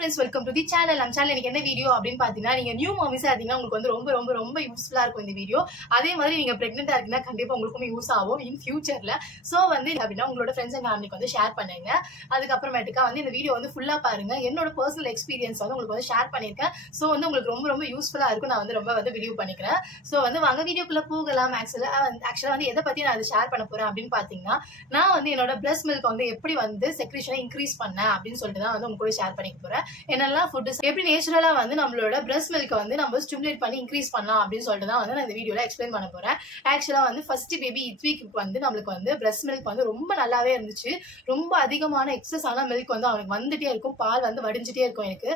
Friends, welcome to the channel. நம்ம channel எனக்கு என்ன வீடியோ அப்படின்னு பார்த்தீங்கன்னா, நீங்கள் நியூ மாமிஸாக இருந்தீங்கன்னா உங்களுக்கு வந்து ரொம்ப ரொம்ப ரொம்ப யூஸ்ஃபுல்லாக இருக்கும் இந்த வீடியோ. அதே மாதிரி நீங்கள் ப்ரெக்னெண்ட்டாக இருக்கீங்கன்னா கண்டிப்பாக உங்களுக்குமே யூஸ் ஆகும் இன் ஃபியூச்சரில். ஸோ வந்து அப்படின்னா உங்களோட ஃப்ரெண்ட்ஸ் அண்ட் ஃபேமிலிக்கு வந்து ஷேர் பண்ணுங்க. அதுக்கப்புறமேட்டுக்கா வந்து இந்த வீடியோ வந்து ஃபுல்லாக பாருங்க. என்னோட பர்சனல் எக்ஸ்பீரியன்ஸ் வந்து உங்களுக்கு வந்து ஷேர் பண்ணியிருக்கேன். ஸோ வந்து உங்களுக்கு ரொம்ப ரொம்ப யூஸ்ஃபுல்லாக இருக்கும். நான் வந்து ரொம்ப வந்து பிலீவ் பண்ணிக்கிறேன். ஸோ வந்து வாங்க வீடியோக்குள்ளே போகலாம். ஆக்சுவலாக வந்து எதை பற்றி நான் அதை ஷேர் பண்ண போகிறேன் அப்படின்னு பார்த்தீங்கன்னா, நான் வந்து என்னோட பிரஸ்ட் மில்க் வந்து எப்படி வந்து செக்ரீஷனை இன்க்ரீஸ் பண்ணேன் அப்படின்னு சொல்லிட்டு தான் வந்து உங்க கூட ஷேர் பண்ணிக்க போகிறேன். என்னெல்லாம் ஃபுட் எப்படி நேச்சுரலா வந்து நம்மளோட பிரஸ்ட் மில்க் வந்து நம்ம ஸ்டிமுலேட் பண்ணி இன்க்ரீஸ் பண்ணலாம் அப்படின்னு சொல்லிட்டு தான் வந்து நான் இந்த வீடியோல எக்ஸ்பிளைன் பண்ண போறேன். ஆக்சுவலா வந்து ஃபர்ஸ்ட் பேபி இத்விக்கு வந்து நம்மளுக்கு வந்து பிரஸ்ட் மில்க் வந்து ரொம்ப நல்லாவே இருந்துச்சு. ரொம்ப அதிகமான எக்ஸஸ் ஆன மில்க் வந்து அவனுக்கு வந்துட்டே இருக்கும். பால் வந்து வடிஞ்சிட்டே இருக்கும். எனக்கு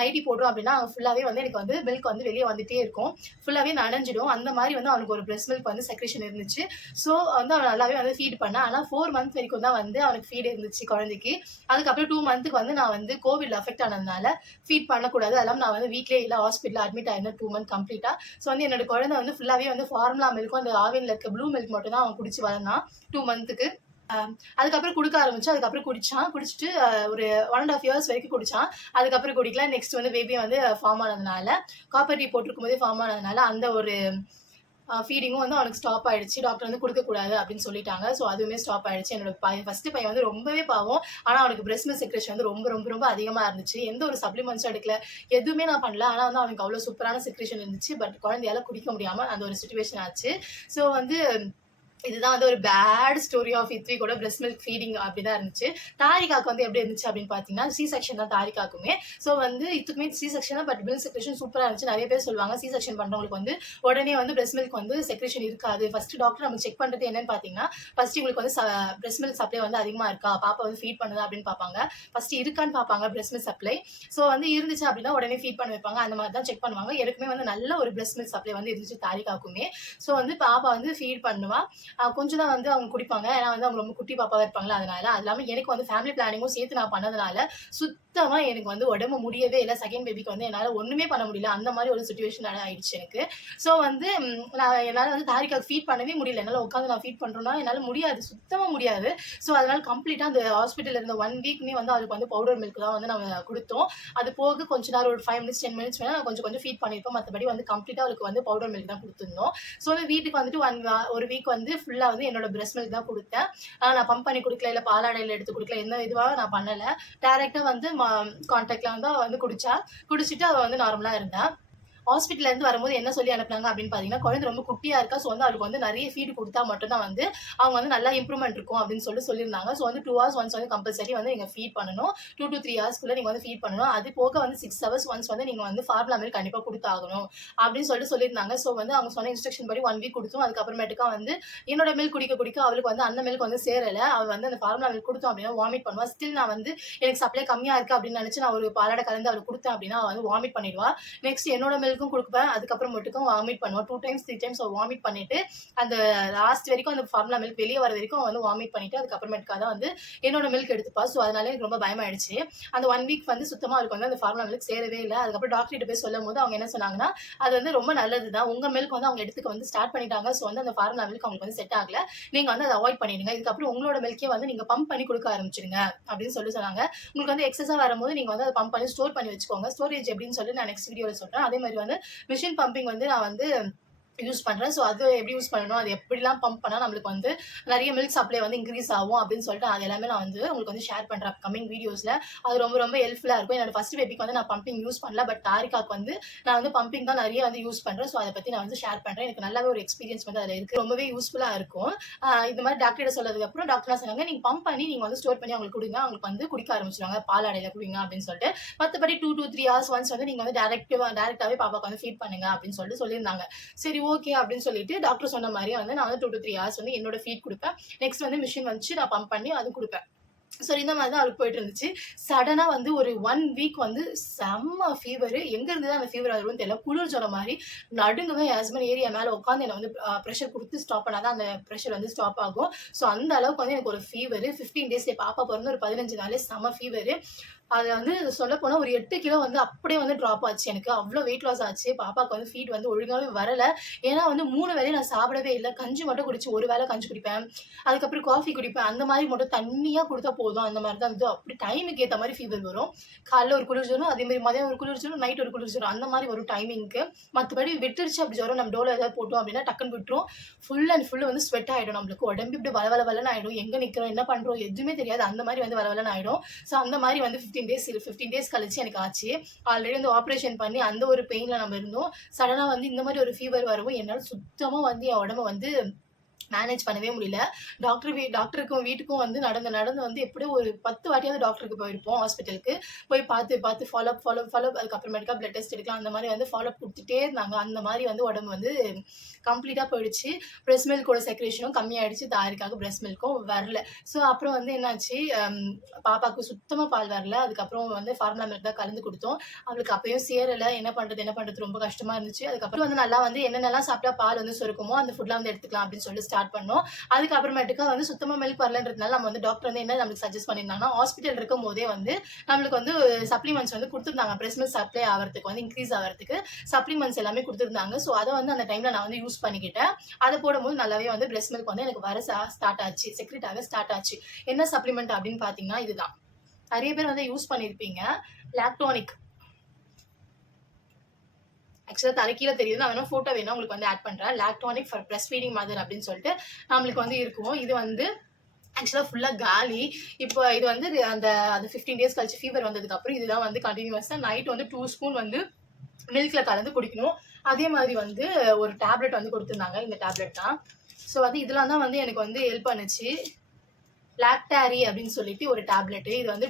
நைட்டி போடுறோம் அப்படின்னா ஃபுல்லாவே வந்து எனக்கு வந்து மில்க் வந்து வெளியே வந்துட்டே இருக்கும். ஃபுல்லாவே நனைஞ்சிடும். அந்த மாதிரி வந்து அவனுக்கு ஒரு பிரஸ்ட் மில்க் வந்து செக்ரேஷன் இருந்துச்சு. ஸோ வந்து அவன் நல்லாவே வந்து ஃபீட் பண்ணேன். ஆனால் 4 மந்த்ஸ் வரைக்கும் தான் வந்து அவனுக்கு ஃபீட் இருந்துச்சு குழந்தைக்கு. அதுக்கப்புறம் 2 மந்த்துக்கு வந்து நான் வந்து கோவிட்ல அஃபெக்ட் ஆனதுனால ஃபீட் பண்ணக்கூடாது. அதெல்லாம் நான் வந்து வீட்லயே இல்லை, ஹாஸ்பிட்டல் அட்மிட் ஆயிருந்தேன் 2 மந்த் கம்ப்ளீட்டா. ஸோ வந்து என்னோட குழந்தை வந்து ஃபுல்லாவே வந்து ஃபார்முலா மில்க்கும் அந்த ஆவின்ல இருக்க ப்ளூ மில்க் மட்டும் தான் அவன் குடிச்சு வளர்ந்தான் 2 மந்த்துக்கு. அதுக்கப்புறம் குடுக்க ஆரம்பிச்சு. அதுக்கப்புறம் குடிச்சுட்டு ஒரு 1.5 இயர்ஸ் வரைக்கும் குடிச்சான். அதுக்கப்புறம் குடிக்கல. நெக்ஸ்ட் வந்து பேபி வந்து ஃபார்ம் ஆனதுனால, காப்பர் டீ போட்டிருக்கும் போதே ஃபார்ம் ஆனதுனால அந்த ஒரு ஃபீடிங்கும் வந்து அவனுக்கு ஸ்டாப் ஆயிடுச்சு. டாக்டர் வந்து கொடுக்கக்கூடாது அப்படின்னு சொல்லிட்டாங்க. ஸோ அதுவுமே ஸ்டாப் ஆயிடுச்சு. என்னோட ஃபர்ஸ்ட் பையன் வந்து ரொம்பவே பாவம். ஆனால் அவனுக்கு பிரஸ்ட் மில்க் செக்ரேஷன் வந்து ரொம்ப ரொம்ப ரொம்ப அதிகமாக இருந்துச்சு. எந்த ஒரு சப்ளிமெண்ட்ஸும் எடுக்கல, எதுவுமே நான் பண்ணல. ஆனால் வந்து அவனுக்கு அவ்வளோ சூப்பரான செக்ரேஷன் இருந்துச்சு. பட் குழந்தையால குடிக்க முடியாமல் அந்த ஒரு சுச்சுவேஷன் ஆச்சு. ஸோ வந்து இதுதான் வந்து ஒரு பேட் ஸ்டோரி ஆஃப் இத்விகோட பிரஸ்ட் மில்க் ஃபீடிங் அப்படிதான் இருந்துச்சு. தாரிகாக்கு வந்து எப்படி இருந்துச்சு அப்படின்னு பார்த்தீங்கன்னா, சி செக்ஷன் தான் தாரிகாக்குமே. ஸோ வந்து இதுக்குமே சி செக்ஷன் தான். பட் மில்க் செக்ரேஷன் சூப்பராக இருந்துச்சு. நிறைய பேர் சொல்லுவாங்க சி செக்ஷன் பண்ணுறவங்களுக்கு வந்து உடனே வந்து பிரஸ்ட் மில்க் வந்து செக்ரேஷன் இருக்காது. ஃபர்ஸ்ட் டாக்டர் நம்ம செக் பண்ணுறது என்னன்னு பார்த்தீங்கன்னா, ஃபர்ஸ்ட் உங்களுக்கு வந்து பிரஸ்ட் மில்க் சப்ளை வந்து அதிகமாக இருக்கா, பாப்பா வந்து ஃபீட் பண்ணுதா அப்படின்னு பார்ப்பாங்க. ஃபர்ஸ்ட் இருக்கான்னு பார்ப்பாங்க பிரஸ்ட் மில்க் சப்ளை. ஸோ வந்து இருந்துச்சு அப்படின்னா உடனே ஃபீட் பண்ண வைப்பாங்க. அந்த மாதிரி தான் செக் பண்ணுவாங்க. எனக்குமே வந்து நல்ல ஒரு பிரஸ்ட் மில்க் சப்ளை வந்து இருந்துச்சு தாரிகாக்குமே. ஸோ வந்து பாப்பா வந்து ஃபீட் பண்ணுவா. கொஞ்சம் தான் வந்து அவங்க குடிப்பாங்க. ஏன்னா வந்து அவங்க ரொம்ப குட்டி பாப்பாவா இருப்பாங்களா அதனால. அது இல்லாம எனக்கு வந்து ஃபேமிலி பிளானிங்கும் சேர்த்து நான் பண்ணதுனால சுத்தமா எனக்கு வந்து உடம்பு முடியவே இல்லை. செகண்ட் பேபிக்கு வந்து என்னால ஒண்ணுமே பண்ண முடியல. அந்த மாதிரி ஒரு சிச்சுவேஷன் ஆயிடுச்சு எனக்கு. ஸோ வந்து என்னால வந்து தாரிகாக்கு ஃபீட் பண்ணவே முடியல. என்னால உட்காந்து நான் ஃபீட் பண்றேன்னா என்னால முடியாது, சுத்தமா முடியாது. ஸோ அதனால கம்ப்ளீட்டா அந்த ஹாஸ்பிட்டல் இருந்த 1 வீக்மே வந்து அவளுக்கு வந்து பவுடர் மில்க் தான் வந்து நம்ம கொடுத்தோம். அது போக கொஞ்ச நேரம் ஒரு 5 மினிட்ஸ் 10 மினிட்ஸ் வேணா கொஞ்சம் கொஞ்சம் ஃபீட் பண்ணிருப்போம். மற்றபடி வந்து கம்ப்ளீட்டா அவளுக்கு வந்து பவுடர் மில்க் தான் கொடுத்துருந்தோம். ஸோ வந்து வீட்டுக்கு வந்துட்டு ஒரு வீக் வந்து ஃபுல்லா வந்து என்னோட பிரஸ்ட் மில்க் தான் கொடுத்தேன். நான் பம்ப் பண்ணி கொடுக்கல, இல்லை பாலாடையில எடுத்து கொடுக்கல, எந்த இதுவாக நான் பண்ணல. டைரக்டா வந்து கான்டாக்ட்ல வந்து குடிச்சிட்டு அவ வந்து நார்மலா இருந்தா. ஹாஸ்பிட்டல்ல இருந்து வரும்போது என்ன சொல்லி அனுப்புனாங்க அப்படின்னு பாத்தீங்கன்னா, குழந்தை ரொம்ப குட்டியா இருக்கா. ஸோ வந்து அவளுக்கு வந்து நிறைய ஃபீட் கொடுத்தா மட்டும் தான் வந்து அவங்க வந்து நல்லா இம்ப்ரூவ்மெண்ட் இருக்கும் அப்படின்னு சொல்லியிருந்தாங்க. ஸோ வந்து 2 hours ஒன்ஸ் வந்து கம்பல்சரி வந்து நீங்க ஃபீட் பண்ணணும். 2 to 3 ஹவர்ஸ்க்குள்ள நீங்க வந்து ஃபீட் பண்ணணும். அது போக வந்து 6 hours ஒன்ஸ் வந்து நீங்க வந்து ஃபார்முலா மில்க் கண்டிப்பா கொடுத்தாகணும் அப்படின்னு சொல்லியிருந்தாங்க. ஸோ வந்து அவங்க சொன்ன இன்ஸ்ட்ரக்ஷன் படி 1 வீக் கொடுத்தோம். அதுக்கப்புறமேட்டுக்கா வந்து என்னோட மில்க் குடிக்க அவளுக்கு வந்து அந்த மில்க் வந்து சேரல. அவ வந்து அந்த ஃபார்முலா மில்க் கொடுத்தோம் அப்படின்னா வாமிட் பண்ணுவா. ஸ்டில் நான் வந்து எனக்கு சப்ளை கம்மியா இருக்கு அப்படின்னு நினைச்சு நான் ஒரு பாலாடை கலந்து அவளுக்கு கொடுத்தேன் அப்படின்னா அவ வந்து வாமிட் பண்ணிடுவா. நெக்ஸ்ட் என்னோட மில்க்கும் கொடுப்பேன். அதுக்கப்புறம் மட்டும் வாமிட் பண்ணுவா. 2 times 3 times வாமிட் பண்ணிட்டு அந்த லாஸ்ட் வரைக்கும் அந்த ஃபார்முலா மில்க் வெளியே வர வரைக்கும் வந்து வாமிட் பண்ணிட்டு அதுக்கப்புறமேட்டுக்கா தான் வந்து என்னோட மில்க் எடுத்துப்பா. ஸோ அதனால எனக்கு ரொம்ப பயமாயிடுச்சு. அந்த 1 வீக் வந்து சுத்தமா அவருக்கு வந்து அந்த ஃபார்முலா மில்க் சேரவே இல்லை. அதுக்கப்புறம் டாக்டர் கிட்ட போய் சொல்லும் போது அவங்க என்ன சொன்னாங்கன்னா, அது வந்து ரொம்ப நல்லதுதான், உங்க மில்க் வந்து அவங்க எடுத்துக்க வந்து ஸ்டார்ட் பண்ணிட்டாங்க. ஸோ வந்து அந்த ஃபார்முலா மில்க் அவங்களுக்கு வந்து செட் ஆகல, நீங்க வந்து அதை அவாய்ட் பண்ணிடுங்க. இதுக்கப்புறம் உங்களோட மில்கே வந்து நீங்க பம்ப் பண்ணி கொடுக்க ஆரம்பிச்சிடுங்க அப்படின்னு சொன்னாங்க. உங்களுக்கு வந்து எக்ஸஸா வரும்போது நீங்க வந்து அதை பம்ப் பண்ணி ஸ்டோர் பண்ணி வச்சுக்கோங்க. ஸ்டோரேஜ் எப்படின்னு சொல்லி நான் நெக்ஸ்ட் வீடியோல சொல்றேன். அதே மாதிரி வந்து மிஷின் பம்பிங் வந்து நான் வந்து யூஸ் பண்றேன். ஸோ அது எப்படி யூஸ் பண்ணணும், அது எப்படிலாம் பம்ப் பண்ணா நம்மளுக்கு வந்து நிறைய மில்க் சப்ளை வந்து இன்க்ரீஸ் ஆகும் அப்படின்னு சொல்லிட்டு அது எல்லாமே நான் வந்து உங்களுக்கு வந்து ஷேர் பண்றேன் அப்கமிங் வீடியோஸ்ல. அது ரொம்ப ரொம்ப ஹெல்ப்ஃபுல்லா இருக்கும். என்னோட ஃபர்ஸ்ட் பேபிக்கு வந்து நான் பம்பிங் யூஸ் பண்ணல. பட் தாரிகாக்கு வந்து நான் வந்து பம்பிங் தான் நிறைய வந்து யூஸ் பண்றேன். ஸோ அதை பத்தி நான் வந்து ஷேர் பண்றேன். எனக்கு நல்லாவே ஒரு எக்ஸ்பீரியன்ஸ் வந்து அதில் இருக்கு. ரொம்பவே யூஸ்ஃபுல்லா இருக்கும். இந்த மாதிரி டாக்டர் சொன்னதுக்கு அப்புறம் டாக்டர் சொன்னாங்க, நீங்க பம்ப் பண்ணி நீங்க வந்து ஸ்டோர் பண்ணி அவங்களுக்கு கொடுங்க, அவங்களுக்கு வந்து குடிக்க ஆரம்பிச்சிருவாங்க, பாலாடையில குடிங்க அப்படின்னு சொல்லிட்டு. மற்றபடி 2 to 3 hours ஒன்ஸ் வந்து நீங்க வந்து டைரக்டாவே பாப்பாக்கு வந்து ஃபீட் பண்ணுங்க அப்படின்னு சொல்லியிருந்தாங்க. சரி ஓகே அப்படின்னு சொல்லிட்டு டாக்டர் சொன்ன மாதிரியே வந்து நான் வந்து 2 to 3 hours வந்து என்னோட ஃபீட் கொடுப்பேன். நெக்ஸ்ட் வந்து மிஷின் வந்துச்சு, நான் பம்ப் பண்ணி அது கொடுப்பேன். ஸோ இந்த மாதிரி தான் அவளுக்கு போயிட்டு இருந்துச்சு. சடனா வந்து ஒரு 1 வீக் வந்து செம்ம ஃபீவரு. எங்க இருந்து தான் அந்த ஃபீவர் வரும்னு தெரியல. குளிர் ஜுரம் மாதிரி நடுங்குவேன். என் ஹஸ்பண்ட் ஏறி என் மேல உட்காந்து என்ன வந்து ப்ரெஷர் கொடுத்து ஸ்டாப் பண்ணாதான் அந்த ப்ரெஷர் வந்து ஸ்டாப் ஆகும். ஸோ அந்த அளவுக்கு வந்து எனக்கு ஒரு ஃபீவரு 15 days பாப்பா பிறந்து ஒரு 15 நாளே செம்ம ஃபீவரு. அது வந்து சொல்லப்போனா ஒரு 8 கிலோ வந்து அப்படியே வந்து ட்ராப் ஆச்சு எனக்கு. அவ்ளோ வெயிட் லாஸ் ஆச்சு. பாப்பாக்கு வந்து ஃபீட் வந்து ஒழுங்காவே வரல. ஏன்னா வந்து 3 வேளையும் நான் சாப்பிடவே இல்ல. கஞ்சி மட்டும் குடிச்சு ஒரு வேளை கஞ்சி குடிப்பேன். அதுக்கப்புறம் காஃபி குடிப்பேன். அந்த மாரி மட்டும் தண்ணியா குடுத்தா போதும். அந்த மாரி தான் இருந்தது. அப்படி டைமுக்கு ஏத்த மாரி ஃபீவர் வரும். காலைல ஒரு குளிர் ஜுரம், அதே மாரி மதியம் ஒரு குளிர் ஜுரம், நைட் ஒரு குளிர் ஜுரம். அந்த மாரி வரும் டைமிங்க்கு. மத்தபடி விட்டுருச்சு அப்படி ஜுரம் நம்ம டோலோ ஏதாவது போட்டோம் அப்படின்னா டக்குன்னு விட்டுரும். ஃபுல் அண்ட் ஃபுல் வந்து ஸ்வெட் ஆயிடும் நம்மளுக்கு. உடம்பு இப்படி வளவளன்னு ஆயிடும். எங்க நிக்கிறோம், என்ன பண்றோம் எதுவுமே தெரியாது. அந்த மாரி வந்து வளவளன்னு ஆயிடும். ஸோ அந்த மாரி வந்து 15 டேஸ் கழிச்சு எனக்கு ஆச்சு. ஆல்ரெடி வந்து ஆப்ரேஷன் பண்ணி அந்த ஒரு பெயின்ல நம்ம இருந்தோம். சடனா வந்து இந்த மாரி ஒரு ஃபீவர் வரவும் என்னால சுத்தமா வந்து என் உடம்ப வந்து மேனேஜ் பண்ணவே முடியல. டாக்டருக்கும் வீட்டுக்கும் வந்து நடந்து நடந்து வந்து எப்படியும் ஒரு 10 வாட்டியாவது டாக்டருக்கு போயிருப்போம் ஹாஸ்பிட்டலுக்கு. போய் பார்த்து ஃபாலோ அப் அதுக்கப்புறமேட்டுக்கா பிளட் டெஸ்ட் எடுக்கலாம். அந்த மாரி வந்து ஃபாலோ அப் குடுத்துட்டே இருந்தாங்க. அந்த மாரி வந்து உடம்பு வந்து கம்ப்ளீட்டா போயிடுச்சு. பிரெஸ்ட் மில்க்கோட செக்ரேஷனும் கம்மியாயிடுச்சு. தாரிக்காக பிரெஸ்ட் மில்க்கும் வரல. ஸோ அப்புறம் வந்து என்னாச்சு, பாப்பாக்கு சுத்தமா பால் வரல. அதுக்கப்புறம் வந்து ஃபார்முலா மில்க் தான் கலந்து குடுத்தோம். அவளுக்கு அப்பயும் சேரல. என்ன பண்றது ரொம்ப கஷ்டமா இருந்துச்சு. அதுக்கப்புறம் வந்து நல்லா வந்து என்னென்னலாம் சாப்பிட்டா பால் வந்து சுரக்குமோ அந்த ஃபுட்லாம் வந்து எடுத்துக்கலாம் அப்படின்னு சொல்லி ஸ்டார்ட் பண்ணோம். அதுக்கப்புறமேட்டுக்கா வந்து சுத்தமா மில்க் வரலன்றதுனால நம்ம வந்து டாக்டர் வந்து என்ன நம்மளுக்கு சஜெஸ்ட் பண்ணியிருந்தாங்கன்னா, ஹாஸ்பிட்டல் இருக்கும்போதே வந்து நம்மளுக்கு வந்து சப்ளிமெண்ட்ஸ் வந்து குடுத்துருந்தாங்க. பிரெஸ்ட் மில்க் சப்ளை ஆவறதுக்கு வந்து இன்க்ரீஸ் ஆவறதுக்கு சப்ளிமெண்ட்ஸ் எல்லாமே குடுத்துருந்தாங்க. ஸோ அத வந்து அந்த டைம்ல நான் வந்து யூஸ் பண்ணிக்கிட்டேன். அத போடும்போது நல்லாவே வந்து பிரெஸ்ட் மில்க் வந்து எனக்கு வர ஸ்டார்ட் ஆச்சு. செக்ரீட் ஆக ஸ்டார்ட் ஆச்சு. என்ன சப்ளிமெண்ட் அப்படின்னு பார்த்தீங்கன்னா இதுதான். நெறைய பேர் வந்து யூஸ் பண்ணியிருப்பீங்க. லாக்டோனிக். ஆக்சுவலா தலை தெரியுது. நான் வேணா ஃபோட்டோ வேணா உங்களுக்கு வந்து ஆட் பண்றேன். லாக்டோனிக் ஃபார் பிரஸ்ட் ஃபீடிங் மதர் அப்படின்னு சொல்லிட்டு நம்மளுக்கு வந்து இருக்கும். இது வந்து ஆக்சுவலா ஃபுல்லா காலி. இப்போ இது வந்து அந்த 15 டேஸ் கழிச்சு ஃபீவர் வந்ததுக்கு அப்புறம் இதுதான் வந்து கன்டினியூஸா நைட் வந்து 2 ஸ்பூன் வந்து மில்க்ல கலந்து குடிக்கணும். அதே மாதிரி வந்து ஒரு டேப்லெட் வந்து குடுத்துருந்தாங்க. இந்த டேப்லெட் தான். ஸோ வந்து இதெல்லாம் தான் வந்து எனக்கு வந்து ஹெல்ப் பண்ணுச்சு. லாக்டாரி அப்படின்னு சொல்லிட்டு ஒரு டேப்லெட். இது வந்து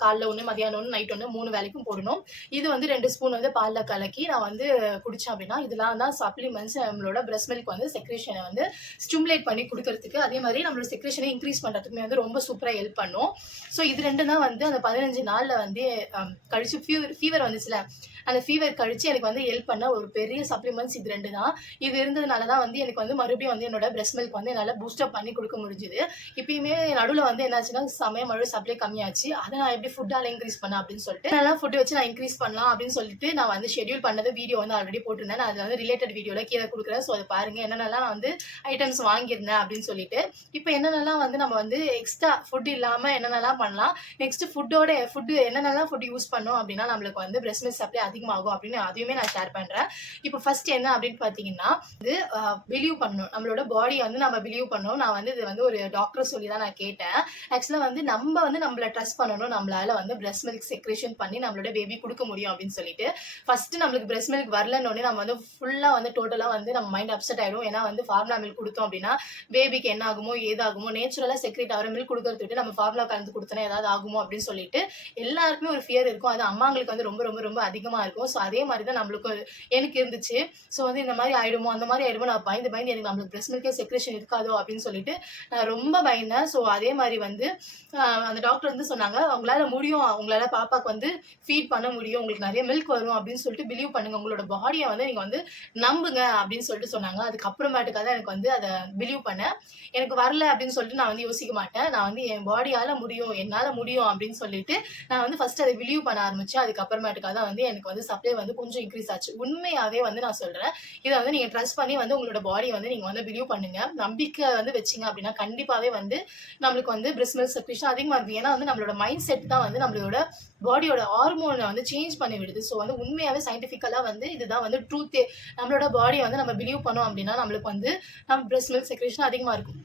காலைல 1 மதியானம் 1 நைட் 1 3 வேளைக்கும் போடணும். இது வந்து 2 ஸ்பூன் வந்து பால்ல கலக்கி நான் வந்து குடிச்சேன் அப்படின்னா இதெல்லாம் தான் சப்ளிமெண்ட்ஸ் நம்மளோட பிரெஸ்ட் மில்க் வந்து செக்ரேஷனை வந்து ஸ்டிமுலேட் பண்ணி கொடுக்கறதுக்கு, அதே மாதிரி நம்மளோட செக்ரேஷனை இன்க்ரீஸ் பண்றதுக்குமே வந்து ரொம்ப சூப்பரா ஹெல்ப் பண்ணும். ஸோ இது 2 தான் வந்து அந்த 15 நாள்ல வந்து கழிச்சு ஃபீவர் வந்துச்சுல, அந்த ஃபீவர் கழிச்சு எனக்கு வந்து ஹெல்ப் பண்ண ஒரு பெரிய சப்ளிமெண்ட்ஸ் இது 2 தான். இது இருந்ததுனால தான் வந்து எனக்கு வந்து மறுபடியும் வந்து என்னோட பிரெஸ்ட் மில்க் வந்து என்னால பூஸ்ட் அப் பண்ணி கொடுக்க முடிஞ்சுது. இப்பயுமே நடுவுல வந்து என்னாச்சுன்னா செமையா மறுபடியும் சப்ளை கம்மியாச்சு. அதை நான் எப்படி ஃபுட்டால இன்க்ரீஸ் பண்ண அப்படின்னு சொல்லிட்டு நல்லா ஃபுட் வச்சு நான் இன்க்ரீஸ் பண்ணலாம் அப்படின்னு சொல்லிட்டு நான் வந்து ஷெட்யூல் பண்ணது வீடியோ வந்து ஆல்ரெடி போட்டிருந்தேன். நான் அது வந்து ரிலேட்டட் வீடியோல கீழே கொடுக்குறேன். ஸோ அதை பாருங்க என்னென்னலாம் நான் வந்து ஐட்டம்ஸ் வாங்கியிருந்தேன் அப்படின்னு சொல்லிட்டு. இப்போ என்னென்னலாம் வந்து நம்ம வந்து எக்ஸ்ட்ரா ஃபுட் இல்லாம என்னென்னலாம் பண்ணலாம், நெக்ஸ்ட் ஃபுட் என்னென்னலாம் ஃபுட் யூஸ் பண்ணோம் அப்படின்னா நம்மளுக்கு வந்து பிரெஸ்ட் மில்க் சப்ளை அதிகமாகும் அப்படின்னு அதையுமே நான் ஷேர் பண்றேன். இப்போ ஃபர்ஸ்ட் என்ன அப்படின்னு பாத்தீங்கன்னா இது பிலீவ் பண்ணணும். நம்மளோட பாடியை வந்து நம்ம பிலீவ் பண்ணணும். நான் வந்து இது வந்து ஒரு டாக்டர் சொல்லி தான் நான் கேட்டேன். ஆக்சுவலா வந்து நம்ம வந்து நம்மள ட்ரஸ்ட் பண்ணணும். நம்மளால வந்து பிரெஸ்ட் மில்க் செக்ரேஷன் பண்ணி நம்மளோட பேபி கொடுக்க முடியும் அப்படின்னு சொல்லிட்டு ஃபர்ஸ்ட் நம்மளுக்கு பிரெஸ்ட் மில்க் வரலன்னு நம்ம வந்து ஃபுல்லா வந்து டோட்டலா வந்து நம்ம மைண்ட் அப்செட் ஆயிடும். ஏன்னா வந்து ஃபார்முலா மில்க் கொடுத்தோம் அப்படின்னா பேபிக்கு என்ன ஆகுமோ ஏதாகுமோ, நேச்சுரலா செக்ரேட் ஆகிற மில்க் கொடுக்கறது விட்டு நம்ம ஃபார்முலா கலந்து கொடுத்தோன்னா ஏதாவது ஆகுமோ அப்படின்னு சொல்லிட்டு எல்லாருக்குமே ஒரு ஃபியர் இருக்கும். அது அம்மாங்களுக்கு வந்து ரொம்ப ரொம்ப ரொம்ப அதிகமா இருக்கும். ஸோ அதே மாதிரி தான் நம்மளுக்கு எனக்கு இருந்துச்சு. ஸோ வந்து இந்த மாதிரி ஆயிடுமோ அந்த மாதிரி ஆயிடுமோ நான் பயந்து எனக்கு நம்மளுக்கு பிரெஸ்ட் மில்கே செக்ரேஷன் இருக்காதோ அப்படின்னு சொல்லிட்டு நான் ரொம்ப பயந்தேன். ஸோ அதே மாதிரி வந்து அந்த டாக்டர் வந்து சொன்னாங்க, உங்களால முடியும், உங்களால பாப்பாக்கு வந்து ஃபீட் பண்ண முடியும், உங்களுக்கு நிறைய மில்க் வரும் அப்படின்னு சொல்லிட்டு பிலீவ் பண்ணுங்க, உங்களோட பாடியை வந்து நீங்க வந்து நம்புங்க அப்படின்னு சொல்லிட்டு சொன்னாங்க. அதுக்கப்புறமேட்டுக்காக தான் எனக்கு வந்து அதை பிலீவ் பண்ணேன். எனக்கு வரல அப்படின்னு சொல்லிட்டு நான் வந்து யோசிக்க மாட்டேன். நான் வந்து என் பாடியால முடியும், என்னால முடியும் அப்படின்னு சொல்லிட்டு நான் வந்து ஃபர்ஸ்ட் அதை பிலீவ் பண்ண ஆரம்பிச்சேன். அதுக்கப்புறமேட்டுக்காக தான் வந்து எனக்கு வந்து சப்ளை வந்து கொஞ்சம் இன்க்ரீஸ் ஆச்சு. உண்மையாவே வந்து நான் சொல்றேன், இதை வந்து நீங்க ட்ரஸ்ட் பண்ணி வந்து உங்களோட பாடியை வந்து நீங்க வந்து பிலீவ் பண்ணுங்க. நம்பிக்கை வந்து வச்சீங்க அப்படின்னா கண்டிப்பாவே வந்து நம்மளுக்கு வந்து பிரெஸ்ட் மில்க் செக்ரேஷன் அதிகமா இருக்கும். ஏன்னா வந்து நம்மளோட மைண்ட் செட் தான் வந்து நம்மளோட பாடியோட ஹார்மோனை வந்து சேஞ்ச் பண்ணி விடுது. ஸோ வந்து உண்மையாவே சயின்டிஃபிக்கலா வந்து இதுதான் வந்து ட்ரூத்தே. நம்மளோட பாடியை வந்து நம்ம பிலீவ் பண்ணோம் அப்படின்னா நம்மளுக்கு வந்து நம்ம பிரெஸ்ட் மில்க் செக்ரேஷன் அதிகமா இருக்கும்.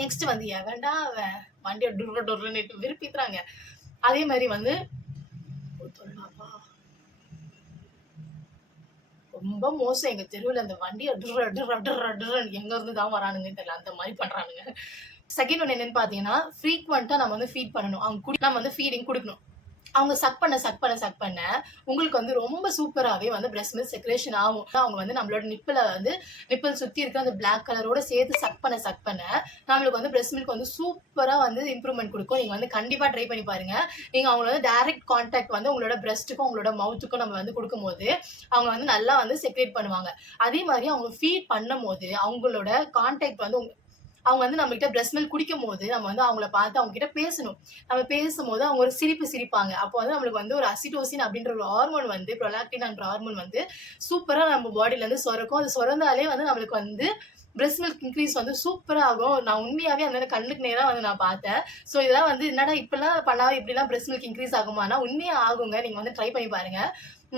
நெக்ஸ்ட் வந்து எவன்டா அவன் வண்டியை டொர்ன்னு விருப்பிக்கிறாங்க. அதே மாதிரி வந்து ரொம்ப மோசம். எங்க தெருவில் அந்த வண்டியை எங்க இருந்து தான் வரானுங்கன்னு தெரியல, அந்த மாதிரி பண்றானுங்க. செகண்ட் ஒன் என்னன்னு பாத்தீங்கன்னா ஃப்ரீக்வெண்டா நம்ம வந்து ஃபீட் பண்ணணும். அவங்க நம்ம வந்து ஃபீடிங் கொடுக்கணும். அவங்க சக் பண்ண உங்களுக்கு வந்து ரொம்ப சூப்பராகவே வந்து பிரெஸ்ட் மில்க் செக்ரேஷன் ஆகும். அவங்க வந்து நம்மளோட நிப்பிள் சுற்றி இருக்க அந்த பிளாக் கலரோட சேர்த்து சக் பண்ண நம்மளுக்கு வந்து பிரெஸ்ட் மில்க் வந்து சூப்பராக வந்து இம்ப்ரூவ்மெண்ட் கொடுக்கும். நீங்கள் வந்து கண்டிப்பாக ட்ரை பண்ணி பாருங்க. நீங்கள் அவங்களோட வந்து டைரக்ட் கான்டாக்ட் வந்து உங்களோட பிரெஸ்ட்டுக்கும் உங்களோட மவுத்துக்கும் நம்ம வந்து கொடுக்கும்போது அவங்க வந்து நல்லா வந்து செக்ரேட் பண்ணுவாங்க. அதே மாதிரி அவங்க ஃபீட் பண்ணும் போது அவங்களோட கான்டாக்ட் வந்து அவங்க வந்து நம்மகிட்ட பிரஸ்ட் மில்க் குடிக்கும்போது நம்ம வந்து அவங்கள பார்த்து அவங்க கிட்ட பேசணும். நம்ம பேசும்போது அவங்க ஒரு சிரிப்பு சிரிப்பாங்க. அப்போ வந்து நம்மளுக்கு வந்து ஒரு அசிட்டோசின் அப்படின்ற ஒரு ஹார்மோன் வந்து புரோலாக்டின்ன்ற ஹார்மோன் வந்து சூப்பரா நம்ம பாடில இருந்து சுரக்கும். அது சுரந்தாலே வந்து நம்மளுக்கு வந்து பிரஸ்ட் மில்க் இன்க்ரீஸ் வந்து சூப்பரா ஆகும். நான் உண்மையாவே அந்த கண்ணுக்கு நேரா வந்து நான் பார்த்தேன். ஸோ இதெல்லாம் வந்து என்னடா இப்படிலாம் பண்ணா இப்படிலாம் பிரஸ்ட் மில்க் இன்க்ரீஸ் ஆகுமானா உண்மையா ஆகுங்க. நீங்க வந்து ட்ரை பண்ணி பாருங்க.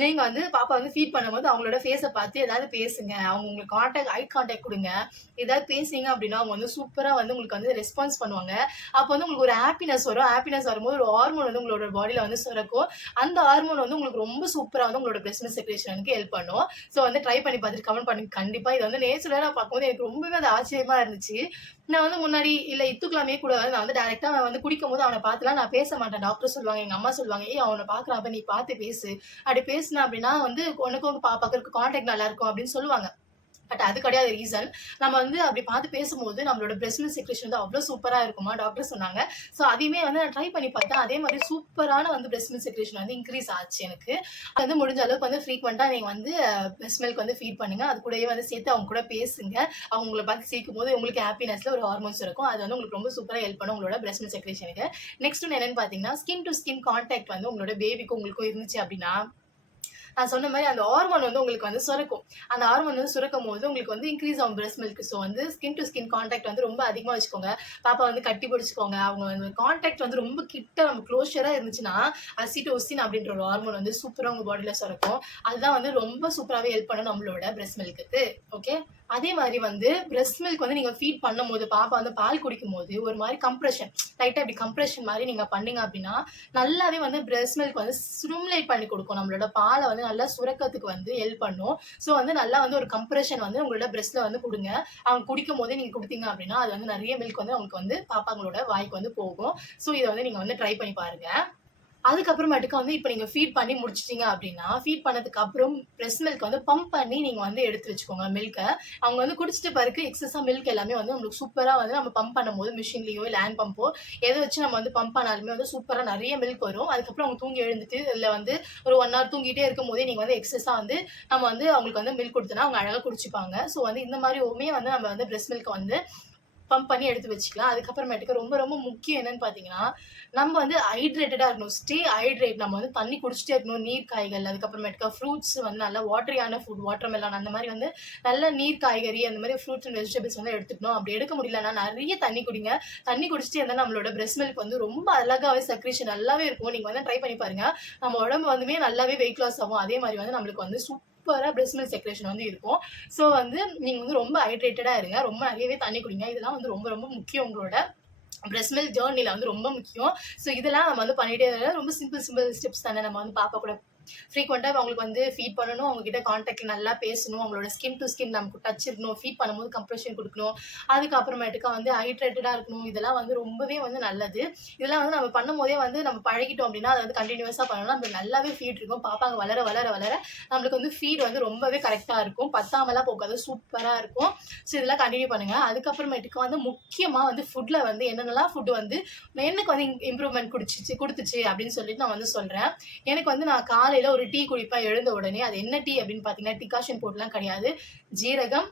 நீங்க வந்து பாப்பா வந்து ஃபீட் பண்ணும்போது அவங்களோட ஃபேஸ பார்த்து ஏதாவது பேசுங்க. அவங்க உங்களுக்கு ஐ கான்டாக்ட் குடுங்க. ஏதாவது பேசுனீங்க அப்படின்னா, அவங்க வந்து சூப்பரா வந்து உங்களுக்கு வந்து ரெஸ்பான்ஸ் பண்ணுவாங்க. அப்போ வந்து உங்களுக்கு ஒரு ஹாப்பினஸ் வரும். ஹாப்பினஸ் வரும்போது ஒரு ஹார்மோன் வந்து உங்களோட பாடில வந்து சுரக்கும். அந்த ஹார்மோன் வந்து உங்களுக்கு ரொம்ப சூப்பரா வந்து உங்களோட பிரஸ்ட் மில்க் செக்ரேஷனுக்கு ஹெல்ப் பண்ணும். ஸோ வந்து ட்ரை பண்ணி பார்த்துட்டு கமெண்ட் பண்ணுங்க. கண்டிப்பா இது வந்து நேச்சுரலா பார்க்கும்போது எனக்கு ரொம்பவே அது ஆச்சரியமா இருந்துச்சு. நான் வந்து முன்னாடி இல்ல இத்துக்கலாமே கூட நான் வந்து டைரக்ட்டா வந்து குடிக்கும்போது அவன பார்த்துலாம் நான் பேச மாட்டேன். டாக்டர் சொல்லுவாங்க, எங்க அம்மா சொல்லுவாங்க, "ஏய் அவன பார்க்குறான் நீ பார்த்து பேசு." அப்படி பேசுன அப்படின்னா வந்து உனக்கும் பாப்பாக்கு கான்டாக்ட் நல்லா இருக்கும் அப்படின்னு சொல்லுவாங்க. பட் அது கிடையாது ரீசன். நம்ம வந்து அப்படி பார்த்து பேசும்போது நம்மளோட பிரஸ்ட் மில்க் செக்ரேஷன் வந்து அவ்ளோ சூப்பரா இருக்குமா டாக்டர் சொன்னாங்க. ஸோ அதையுமே வந்து நான் ட்ரை பண்ணி பார்த்தேன். அதே மாதிரி சூப்பரான வந்து பிரஸ்ட் மில்க் செக்ரேஷன் வந்து இன்க்ரீஸ் ஆச்சு எனக்கு. அது வந்து முடிஞ்ச அளவுக்கு வந்து ஃப்ரீக்வென்ட்டா நீங்க வந்து பிரஸ்ட் மில்க் வந்து ஃபீட் பண்ணுங்க. அது கூடயே வந்து சேர்த்து அவங்க கூட பேசுங்க. அவங்க உங்கள பார்த்து சிரிக்கும்போது உங்களுக்கு ஹாப்பினஸ்ல ஒரு ஹார்மோன்ஸ் இருக்கும். அது வந்து உங்களுக்கு ரொம்ப சூப்பரா ஹெல்ப் பண்ணும் உங்களோட பிரஸ்ட் மில்க் செக்ரேஷனுக்கு. நெக்ஸ்ட் ஒன்னு என்னன்னு பார்த்தீங்கன்னா, ஸ்கின் டு ஸ்கின் கான்டாக்ட் வந்து உங்களோட பேபிக்கும் உங்களுக்கும் இருந்துச்சு அப்படின்னா நான் சொன்ன மாதிரி அந்த ஹார்மோன் வந்து உங்களுக்கு வந்து சுரக்கும். அந்த ஹார்மோன் வந்து சுரக்கும்போது உங்களுக்கு வந்து இன்க்ரீஸ் ஆகும் பிரஸ்ட் மில்க். ஸோ வந்து ஸ்கின் டு ஸ்கின் கான்டாக்ட் வந்து ரொம்ப அதிகமா வச்சுக்கோங்க. பாப்பா வந்து கட்டி பிடிச்சுக்கோங்க. அவங்க வந்து கான்டாக்ட் வந்து ரொம்ப கிட்ட நம்ம க்ளோஷரா இருந்துச்சுன்னா, அசிட்டோசின் அப்படின்ற ஒரு ஹார்மோன் வந்து சூப்பரா உங்க பாடியில சுரக்கும். அதுதான் வந்து ரொம்ப சூப்பராவே ஹெல்ப் பண்ணும் நம்மளோட பிரஸ்ட் மில்க்குக்கு. ஓகே. அதே மாதிரி வந்து பிரஸ்ட் மில்க் வந்து நீங்க ஃபீட் பண்ணும்போது பாப்பா வந்து பால் குடிக்கும்போது ஒரு மாதிரி கம்ப்ரஷன் லைட்டா இப்படி கம்ப்ரஷன் மாதிரி நீங்க பண்ணீங்க அப்படின்னா நல்லாவே வந்து பிரஸ்ட் மில்க் வந்து ஸ்டிமுலேட் பண்ணி கொடுக்கும். நம்மளோட பாலை வந்து நல்லா சுரக்கத்துக்கு வந்து ஹெல்ப் பண்ணும். ஸோ வந்து நல்லா வந்து ஒரு கம்ப்ரஷன் வந்து உங்களோட பிரஸ்ட்ல வந்து கொடுங்க. அவங்க குடிக்கும் போதே நீங்க கொடுத்தீங்க அப்படின்னா அது வந்து நிறைய மில்க் வந்து அவங்களுக்கு வந்து பாப்பாங்களோட வாய்க்கு வந்து போகும். ஸோ இதை வந்து நீங்க வந்து ட்ரை பண்ணி பாருங்க. அதுக்கப்புறமேட்டுக்கு வந்து இப்ப நீங்க ஃபீட் பண்ணி முடிச்சிட்டீங்க அப்படின்னா, ஃபீட் பண்ணதுக்கு அப்புறம் பிரஸ்ட் மில்க் வந்து பம்ப் பண்ணி நீங்க வந்து எடுத்து வச்சுக்கோங்க மில்க்க. அவங்க வந்து குடிச்சிட்ட பிறகு எக்ஸஸா மில்க் எல்லாமே வந்து உங்களுக்கு சூப்பரா வந்து நம்ம பம்ப் பண்ணும்போது மிஷின்லயோ இல்ல ஹேண்ட் பம்போ எத வச்சு நம்ம வந்து பம்ப் பண்ணாலுமே வந்து சூப்பரா நெறைய மில்க் வரும். அதுக்கப்புறம் அவங்க தூங்கி எழுந்துட்டு இல்ல வந்து ஒரு 1 ஹவர் தூங்கிட்டே இருக்கும்போதே நீங்க வந்து எக்ஸஸா வந்து நம்ம வந்து அவங்களுக்கு வந்து மில்க் குடுத்தோம்னா அவங்க அழகா குடிச்சுப்பாங்க. ஸோ வந்து இந்த மாரியுமே வந்து நம்ம வந்து பிரஸ்ட் மில்க்க வந்து பம்ப் பண்ணி எடுத்து வச்சுக்கலாம். அதுக்கப்புறமேட்டுக்கு ரொம்ப ரொம்ப முக்கியம் என்னன்னு பார்த்தீங்கன்னா, நம்ம வந்து ஹைட்ரேட்டடா இருக்கணும். Stay hydrate. நம்ம வந்து தண்ணி குடிச்சிட்டே இருக்கணும். நீர் காய்கள், அதுக்கப்புறமேட்டுக்கா ஃப்ரூட்ஸ் வந்து நல்லா வாட்டரியான ஃபுட், வாட்டர் மெலன் அந்த மாரி வந்து நல்ல நீர் காய்கறி, அந்த மாரி ஃப்ரூட்ஸ் அண்ட் வெஜிடபிள்ஸ் வந்து எடுத்துக்கணும். அப்படி எடுக்க முடியலன்னா நெறைய தண்ணி குடிங்க. தண்ணி குடிச்சிட்டே இருந்தா நம்மளோட பிரஸ்ட் மில்க் வந்து ரொம்ப அழகாவே செக்ரீஷன் நல்லாவே இருக்கும். நீங்க வந்து ட்ரை பண்ணி பாருங்க. நம்ம உடம்பு வந்துமே நல்லாவே வெயிட் லாஸ் ஆகும். அதே மாரி வந்து நம்மளுக்கு வந்து சூப்பரா பிரஸ்ட் மில்க் செக்ரேஷன் வந்து இருக்கும். ஸோ வந்து நீங்க வந்து ரொம்ப ஹைட்ரேட்டடா இருங்க. ரொம்ப நிறையவே தண்ணி குடிங்க. இதெல்லாம் வந்து ரொம்ப ரொம்ப முக்கியம் உங்களோட பிரஸ்ட் மில்க் ஜர்னில வந்து ரொம்ப முக்கியம். ஸோ இதெல்லாம் நம்ம வந்து பண்ணிட்டே ரொம்ப சிம்பிள் சிம்பிள் ஸ்டெப்ஸ் தானே. நம்ம வந்து பாப்பா கூட ஃப்ரீக்வெண்டா அவங்களுக்கு வந்து ஃபீட் பண்ணணும். அவங்க கிட்ட கான்டாக்ட் நல்லா பேசணும். அவங்களோட ஸ்கின் டு ஸ்கின் நமக்கு டச் இருக்கணும். ஃபீட் பண்ணும்போது கம்ப்ரஷன் குடுக்கணும். அதுக்கப்புறமேட்டுக்கா வந்து ஹைட்ரேட்டடா இருக்கணும். இதெல்லாம் வந்து ரொம்பவே வந்து நல்லது. இதெல்லாம் வந்து நம்ம பண்ணும்போதே வந்து நம்ம பழகிட்டோம் அப்படின்னா, அத வந்து கன்டினியூஸா பண்ணோம்னா நமக்கு நல்லாவே ஃபீட் இருக்கும். பாப்பாங்க வளர வளர வளர நம்மளுக்கு வந்து ஃபீட் வந்து ரொம்பவே கரெக்ட்டா இருக்கும். பத்தாமலாம் போகாது. சூப்பரா இருக்கும். ஸோ இதெல்லாம் கன்டினியூ பண்ணுங்க. அதுக்கப்புறமேட்டுக்கு வந்து முக்கியமா வந்து ஃபுட்ல வந்து என்னென்னலாம் ஃபுட் வந்து எனக்கு வந்து இம்ப்ரூவ்மென்ட் குடுத்துச்சு அப்படின்னு சொல்லிட்டு நான் வந்து சொல்றேன். எனக்கு வந்து நான் காலையில ஒரு டீ குடிப்பேன் எழுந்த உடனே. அது என்ன டீ அப்படின்னு பார்த்தீங்கன்னா, டிகாஷன் போட்டுலாம் கிடையாது. ஜீரகம்,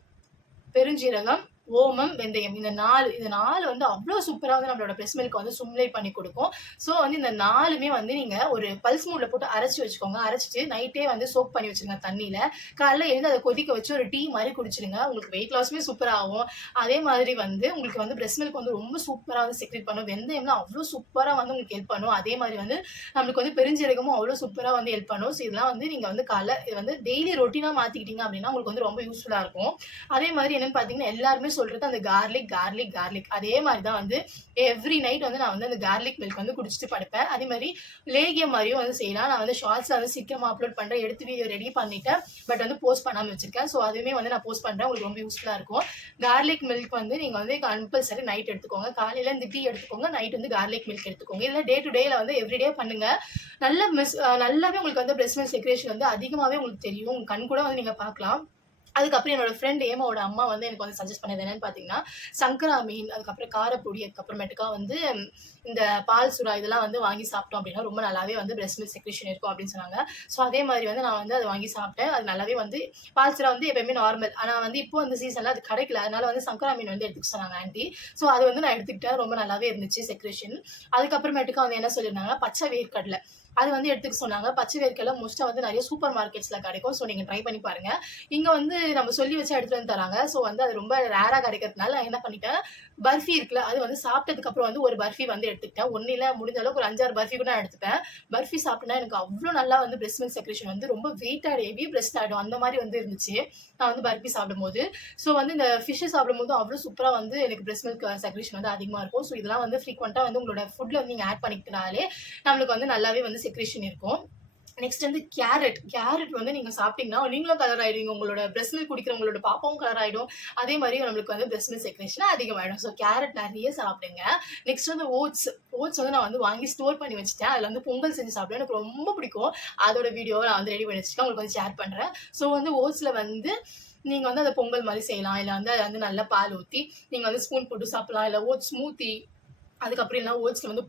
பெருஞ்சீரகம், ஓமம், வெந்தயம் இந்த 4 வந்து அவ்ளோ சூப்பரா வந்து நம்மளோட பிரஸ்ட் மில்க் வந்து ஸ்டிமுலேட் பண்ணி குடுக்கும். ஸோ வந்து இந்த 4மே வந்து நீங்க ஒரு பல்ஸ் மோட்ல போட்டு அரைச்சு வச்சுக்கோங்க. அரைச்சுட்டு நைட்டே வந்து சோக் பண்ணி வச்சுருங்க தண்ணீல. காலைல எழுந்து அத கொதிக்க வச்சு ஒரு டீ மாரி குடிச்சிடுங்க. உங்களுக்கு வெயிட் லாஸுமே சூப்பரா ஆகும். அதே மாதிரி வந்து உங்களுக்கு வந்து பிரஸ்ட் மில்க் வந்து ரொம்ப சூப்பரா வந்து செக்ரேட் பண்ணும். வெந்தயம்லாம் அவ்ளோ சூப்பரா வந்து உங்களுக்கு ஹெல்ப் பண்ணும். அதே மாதிரி வந்து நம்மளுக்கு வந்து பெருஞ்சீரகமும் அவ்ளோ சூப்பரா வந்து ஹெல்ப் பண்ணும். ஸோ இதெல்லாம் வந்து நீங்க வந்து இது வந்து டெய்லி ரொட்டீனா மாத்திக்கிட்டீங்க அப்படின்னா, உங்களுக்கு வந்து ரொம்ப யூஸ்ஃபுல்லா இருக்கும். அதே மாதிரி என்னன்னு பார்த்தீங்கன்னா, எல்லாருமே சொல்றது அந்த கார்லிக். அதே மாரி தான் வந்து எவ்ரி நைட் வந்து நான் வந்து அந்த கார்லிக் மில்க் வந்து குடிச்சிட்டு படுப்பேன். அதே மாரி லேகியம் மாரியும் வந்து செய்யலாம். நான் வந்து ஷார்ட்ஸ்ல வந்து சீக்கிரமா அப்லோட் பண்றேன். எடுத்து வீடியோ ரெடி பண்ணிட்டேன். பட் வந்து போஸ்ட் பண்ணாம வச்சிருக்கேன். ஸோ அதுவுமே வந்து நான் போஸ்ட் பண்றேன். உங்களுக்கு ரொம்ப யூஸ்ஃபுல்லா இருக்கும். கார்லிக் மில்க் வந்து நீங்க வந்து கம்பல்சரி நைட் எடுத்துக்கோங்க. காலையில இந்த டீ எடுத்துக்கோங்க. நைட் வந்து கார்லிக் மில்க் எடுத்துக்கோங்க. இல்ல டே டு டேல வந்து எவ்ரிடே பண்ணுங்க. நல்லாவே உங்களுக்கு வந்து பிரஸ்ட் மில்க் செக்ரேஷன் வந்து அதிகமாவே உங்களுக்கு தெரியும். உங்க கண் கூட வந்து நீங்க பார்க்கலாம். அதுக்கப்புறம் என்னோட ஃப்ரெண்ட் ஏமாவோட அம்மா வந்து எனக்கு வந்து சஜஸ்ட் பண்ணது என்னன்னு பார்த்தீங்கன்னா, சங்கரா மீன், அதுக்கப்புறம் காரப்பொடி, அதுக்கப்புறமேட்டுக்கா வந்து இந்த பால் சுறா இதெல்லாம் வந்து வாங்கி சாப்பிட்டோம் அப்படின்னா ரொம்ப நல்லாவே வந்து பிரெஸ்ட் மில்க் செக்ரேஷன் இருக்கும் அப்படின்னு சொன்னாங்க. ஸோ அதே மாதிரி வந்து நான் வந்து அதை வாங்கி சாப்பிட்டேன். அது நல்லாவே வந்து பால் சுறா வந்து எப்பயுமே நார்மல். ஆனா வந்து இப்போ அந்த சீசன்ல அது கிடைக்கல. அதனால வந்து சங்கரா மீன் வந்து எடுத்துக்க சொன்னாங்க ஆன்டி. ஸோ அது வந்து நான் எடுத்துக்கிட்டேன். ரொம்ப நல்லாவே இருந்துச்சு செக்ரேஷன். அதுக்கப்புறமேட்டுக்கா வந்து என்ன சொல்லியிருந்தாங்க, பச்சை வேர்க்கடலை. அது வந்து எடுத்துக்க சொன்னாங்க. பச்சை வேர்க்கடலை மோஸ்ட்டா வந்து நெறைய சூப்பர் மார்க்கெட்ஸ்ல கிடைக்கும். ஸோ நீங்க ட்ரை பண்ணி பாருங்க. இங்க வந்து நம்ம சொல்லி வச்சா எடுத்துட்டு வந்து தராங்க. ஸோ வந்து அது ரொம்ப ரேரா கிடைக்கிறதுனால நான் என்ன பண்ணிட்டேன், பர்ஃபி இருக்குல்ல, அது வந்து சாப்பிட்டதுக்கு அப்புறம் வந்து ஒரு பர்ஃபி வந்து எடுத்துக்கிட்டேன். ஒண்ணு இல்ல முடிஞ்ச அளவுக்கு ஒரு 5, 6 பர்ஃபி கூட நான் எடுத்துப்பேன். பர்ஃபி சாப்பிட்டேன்னா எனக்கு அவ்ளோ நல்லா வந்து பிரெஸ்ட் மில்க் செக்ரேஷன் வந்து ரொம்ப வெயிட்டா ஹெவி பிரெஸ்ட் ஆயிடும். அந்த மாரி வந்து இருந்துச்சு. நான் வந்து பர்ஃபி சாப்பிடும்போது. ஸோ வந்து இந்த ஃபிஷ் சாப்பிடும்போது அவ்ளோ சூப்பரா வந்து எனக்கு பிரெஸ்ட் மில்க் செக்ரேஷன் வந்து அதிகமா இருக்கும். ஸோ இதெல்லாம் வந்து ஃப்ரீக்வென்ட்டா வந்து உங்களோட ஃபுட்ல வந்து நீங்க ஆட் பண்ணிக்கிட்டனாலே நம்மளுக்கு வந்து நல்லாவே வந்து செக்ரேஷன் இருக்கும். நெக்ஸ்ட் வந்து கேரட். கேரட் வந்து நீங்க சாப்பிட்டீங்கன்னா, நீங்களும் கலர் ஆயிடுவீங்க. உங்களோட பிரெஸ்ட் மில்க் குடிக்கிறவங்களோட பாப்பாவும் கலர் ஆயிடும். அதே மாரி நம்மளுக்கு வந்து பிரெஸ்ட் மில்க் செக்ரேஷன் அதிகமாயிடும். ஸோ கேரட் நெறைய சாப்பிடுங்க. நெக்ஸ்ட் வந்து ஓட்ஸ். ஓட்ஸ் வந்து நான் வந்து வாங்கி ஸ்டோர் பண்ணி வச்சுட்டேன். அதுல வந்து பொங்கல் செஞ்சு சாப்பிடுவேன். எனக்கு ரொம்ப பிடிக்கும். அதோட வீடியோவ நான் வந்து ரெடி பண்ணி வச்சுருக்கேன். உங்களுக்கு வந்து ஷேர் பண்றேன். ஸோ வந்து ஓட்ஸ்ல வந்து நீங்க வந்து அத பொங்கல் மாரி செய்யலாம். இல்ல வந்து அத வந்து நல்லா பால் ஊத்தி, நீங்க வந்து ஸ்பூன் போட்டு சாப்பிடலாம். இல்ல ஓட்ஸ் ஸ்மூத்தி, அதுக்கப்புறம் இல்லனா ஓட்ஸ்ல வந்து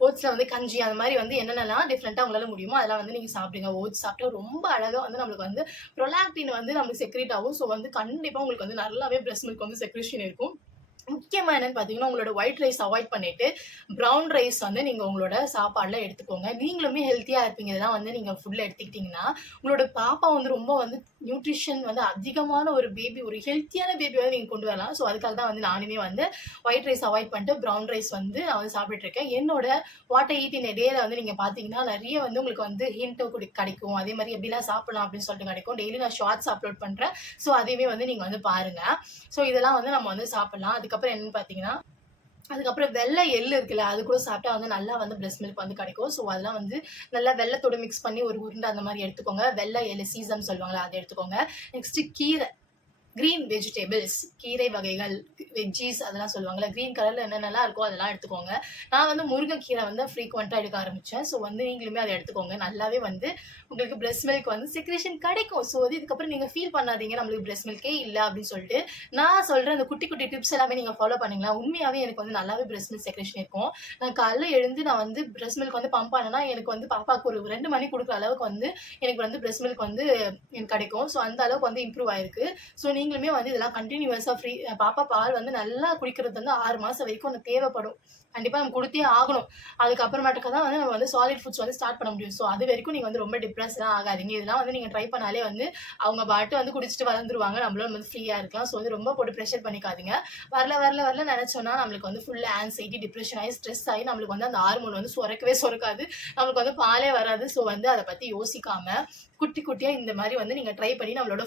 ஓட்ஸ்ல வந்து கஞ்சி அந்த மாதிரி வந்து என்னென்னலாம் டிஃப்ரெண்ட்டாக உங்களால முடியுமோ அதெல்லாம் வந்து நீங்க சாப்பிடுங்க. ஓட்ஸ் சாப்பிட்டா ரொம்ப அழகா வந்து நம்மளுக்கு வந்து ப்ரொலாக்டின் வந்து நம்மளுக்கு செக்ரேட் ஆகும். ஸோ வந்து கண்டிப்பா உங்களுக்கு வந்து நல்லாவே பிரெஸ்ட் மில்க் வந்து செக்ரேஷன் இருக்கும். முக்கியமா என்னன்னு பார்த்தீங்கன்னா, உங்களோட ஒயிட் ரைஸ் அவாய்ட் பண்ணிட்டு, ப்ரவுன் ரைஸ் வந்து நீங்க உங்களோட சாப்பாடுல எடுத்துக்கோங்க. நீங்களுமே ஹெல்த்தியா இருப்பீங்க. இதெல்லாம் வந்து நீங்க ஃபுட்ல எடுத்துக்கிட்டீங்கன்னா, உங்களோட பாப்பா வந்து ரொம்ப வந்து நியூட்ரிஷன் வந்து அதிகமான ஒரு பேபி, ஒரு ஹெல்த்தியான பேபி வந்து நீங்க கொண்டு வரலாம். ஸோ அதுக்காக தான் வந்து நானுமே வந்து ஒயிட் ரைஸ் அவாய்ட் பண்ணிட்டு, ப்ரவுன் ரைஸ் வந்து நான் வந்து சாப்பிட்டுட்டு இருக்கேன். என்னோட வாட் ஐ ஈட் இன் எ டேல வந்து நீங்க பார்த்தீங்கன்னா, நெறைய வந்து உங்களுக்கு வந்து ஹிண்ட் கிடைக்கும். அதே மாரி எப்படிலாம் சாப்பிடலாம் அப்படின்னு சொல்லிட்டு கிடைக்கும். டெய்லி நான் ஷார்ட்ஸ் அப்லோட் பண்றேன். ஸோ அதையுமே வந்து நீங்க வந்து பாருங்க. ஸோ இதெல்லாம் வந்து நம்ம வந்து சாப்பிடலாம். அதுக்கப்புறம் என்னன்னு பார்த்தீங்கன்னா, அதுக்கப்புறம் வெள்ளை எள்ளு இருக்குல்ல, அது கூட சாப்பிட்டா வந்து நல்லா வந்து பிரெஸ்ட் மில்க் வந்து கிடைக்கும். ஸோ அதெல்லாம் வந்து நல்லா வெல்லத்தோட மிக்ஸ் பண்ணி ஒரு உருண்டை அந்த மாரி எடுத்துக்கோங்க. வெள்ளை எள்ளு சீசம் சொல்லுவாங்கல்ல, அத எடுத்துக்கோங்க. நெக்ஸ்ட் கீரை. கிரீன் வெஜிடபிள்ஸ், கீரை வகைகள், வெஜ்ஜீஸ் அதெல்லாம் சொல்லுவாங்கல்ல. கிரீன் கலர்ல என்னென்னலாம் இருக்கோ அதெல்லாம் எடுத்துக்கோங்க. நான் வந்து முருங்கைக்கீரை வந்து ஃப்ரீக்வென்ட்டா எடுக்க ஆரம்பிச்சேன். ஸோ வந்து நீங்களுமே அத எடுத்துக்கோங்க. நல்லாவே வந்து உங்களுக்கு பிரெஸ்ட் மில்க் வந்து செக்ரேஷன் கிடைக்கும். ஸோ வந்து இதுக்கப்புறம் நீங்க ஃபீல் பண்ணாதீங்க, நம்மளுக்கு பிரெஸ்ட் மில்கே இல்ல அப்படின்னு சொல்லிட்டு. நான் சொல்ற அந்த குட்டி குட்டி டிப்ஸ் எல்லாமே நீங்க ஃபாலோ பண்ணீங்களா, உண்மையாவே எனக்கு வந்து நல்லாவே பிரெஸ்ட் மில்க் செக்ரேஷன் இருக்கும். நான் காலைல எழுந்து நான் வந்து பிரெஸ்ட் மில்க் வந்து பம்ப் ஆனேன்னா, எனக்கு வந்து பாப்பாவுக்கு ஒரு 2 மணி குடுக்குற அளவுக்கு வந்து எனக்கு வந்து பிரெஸ்ட் மில்க் வந்து எனக்கு கிடைக்கும். ஸோ அந்த அளவுக்கு வந்து இம்ப்ரூவ் ஆயிருக்கு. ஸோ நீங்களுமே வந்து இதெல்லாம் கண்டினியூஸா பாப்பா பால் வந்து நல்லா குடிக்கிறது வந்து 6 மாசம் வரைக்கும் எனக்கு தேவைப்படும். கண்டிப்பா நம்ம குடுத்தே ஆகணும். அதுக்கப்புறமேட்டுக்கு தான் வந்து நம்ம வந்து சாலிட் ஃபுட்ஸ் வந்து ஸ்டார்ட் பண்ண முடியும். ஸோ அது வரைக்கும் நீங்க வந்து ரொம்ப டிப்ரஸ்லாம் ஆகாதீங்க. இதெல்லாம் வந்து நீங்க ட்ரை பண்ணாலே வந்து அவங்க பாட்டு வந்து குடிச்சிட்டு வளர்ந்துருவாங்க. நம்மளும் வந்து ஃப்ரீயா இருக்கலாம். ஸோ வந்து ரொம்ப போட்டு பிரஷர் பண்ணிக்காதீங்க. வரல நெனச்சோம்னா நம்மளுக்கு வந்து ஃபுல்லா ஆங்ஸைட்டி, டிப்ரஷன் ஆயி, ஸ்ட்ரெஸ் ஆயி நம்மளுக்கு வந்து அந்த ஹார்மோன் வந்து சுரக்கவே சுரக்காது. நம்மளுக்கு வந்து பாலே வராது. ஸோ வந்து அத பத்தி யோசிக்காம, குட்டி குட்டியா இந்த மாரி வந்து நீங்க ட்ரை பண்ணி நம்மளோட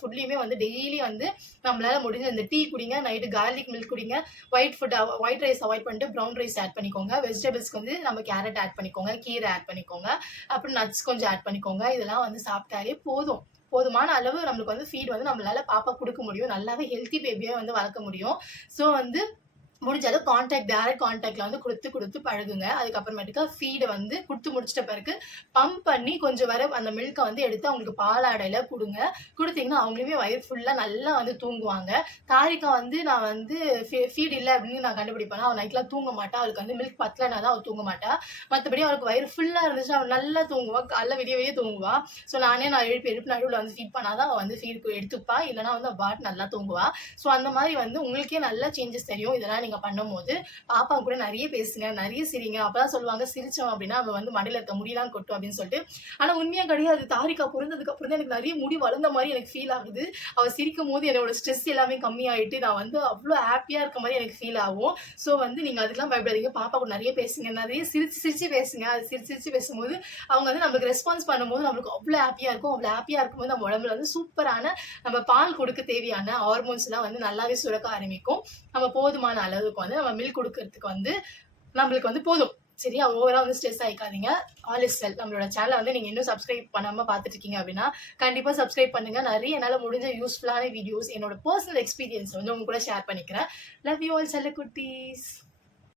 ஃபுட்லயுமே வந்து டெய்லி வந்து நம்மளால முடிஞ்ச இந்த டீ குடிங்க, நைட்டு கார்லிக் மில்க் குடிங்க, ஒயிட் ரைஸ் அவாய்ட் பண்ணிட்டு ப்ரவுன் ரைஸ் ஆட் பண்ணிக்கோங்க. வெஜிடபிள்ஸ்க்கு வந்து நம்ம கேரட் ஆட் பண்ணிக்கோங்க, கீரை ஆட் பண்ணிக்கோங்க, அப்புறம் நட்ஸ் கொஞ்சம் ஆட் பண்ணிக்கோங்க. இதெல்லாம் வந்து சாப்பிட்டாலே போதும். போதுமான அளவு நம்மளுக்கு வந்து ஃபீட் வந்து நம்மளால பாப்பா குடுக்க முடியும். நல்லாவே ஹெல்த்தி பேபியா வந்து வளர்க்க முடியும். ஸோ வந்து முடிஞ்ச அளவு டைரக்ட் கான்டாக்ட்ல வந்து குடுத்து பழகுங்க. அதுக்கப்புறமேட்டுக்கா ஃபீட வந்து குடுத்து முடிச்சிட்ட பிறகு பம்ப் பண்ணி கொஞ்சம் வர அந்த மில்க்க வந்து எடுத்து அவங்களுக்கு பாலாடையில குடுங்க. குடுத்தீங்கன்னா அவங்களுமே வயிறு ஃபுல்லா நல்லா வந்து தூங்குவாங்க. தாரிகா வந்து நான் வந்து ஃபீட் இல்ல அப்படின்னு நான் கண்டுபிடிப்பேனா, அவ நைட்லாம் தூங்க மாட்டா. அவளுக்கு வந்து மில்க் பத்தலனா தான் அவ தூங்க மாட்டா. மத்தபடி அவளுக்கு வயிறு ஃபுல்லா இருந்துச்சுன்னா அவ நல்லா தூங்குவா. காலைல விடிய விடிய தூங்குவா. ஸோ நான் எழுப்பி நடுவுல வந்து ஃபீட் பண்ணா தான் அவ வந்து ஃபீட் எடுத்துப்பா. இல்லன்னா வந்து அவ பாட்டு நல்லா தூங்குவா. ஸோ அந்த மாரி வந்து உங்களுக்கே நல்ல சேஞ்சஸ் தெரியும். இதெல்லாம் நீங்க பண்ணும்போது, பாப்பா கூட நெறைய பேசுங்க, நெறைய சிரிங்க. அப்பதான் சொல்லுவாங்க, சிரிச்சோம் அப்டின்னா, அவ வந்து மண்டையில இருக்க முடியெல்லாம் கொட்டும் அப்டின்னு சொல்லிட்டு. ஆனா உண்மையா கிடையாது. தாரிகா பொறந்ததுக்கு அப்புறம் தான் எனக்கு நெறைய முடி வளர்ந்த மாரி எனக்கு ஃபீல் ஆகுது. அவ சிரிக்கும்போது என்னோட ஸ்ட்ரெஸ் எல்லாமே கம்மியாயிட்டு, நான் வந்து அவ்ளோ ஹேப்பியா இருக்க மாரி எனக்கு ஃபீல் ஆகும். ஸோ வந்து நீங்க அதுக்கெல்லாம் பயப்படாதீங்க. பாப்பா கூட நெறைய பேசுங்க. நெறைய சிரிச்சு பேசுங்க. அது சிரிச்சு பேசும்போது, அவங்க வந்து நம்மளுக்கு ரெஸ்பான்ஸ் பண்ணும்போது நம்மளுக்கு அவ்ளோ ஹேப்பியா இருக்கும். அவ்ளோ ஹேப்பியா இருக்கும்போது நம்ம உடம்புல வந்து சூப்பரான நம்ம பால் குடுக்க தேவையான ஹார்மோன்ஸ்லாம் வந்து நல்லாவே சுரக்க ஆரம்பிக்கும். நம்ம போதுமான அளவுக்கு வந்து நம்ம மில்க் குடுக்கறதுக்கு வந்து நம்மளுக்கு வந்து போதும். சரியா? ஓவரா வந்து ஸ்ட்ரெஸ் ஆயிக்காதீங்க. All is well. நம்மளோட சேனல வந்து நீங்க இன்னும் சப்ஸ்கிரைப் பண்ணாம பார்த்துட்டு இருக்கீங்க அப்படின்னா, கண்டிப்பா சப்ஸ்கிரைப் பண்ணுங்க. நெறைய என்னால முடிஞ்ச யூஸ்ஃபுல்லான வீடியோஸ், என்னோட பெர்சனல் எக்ஸ்பீரியன்ஸ் வந்து உங்க கூட ஷேர் பண்ணிக்கிறேன். Love you all செல்லக்குட்டீஸ்.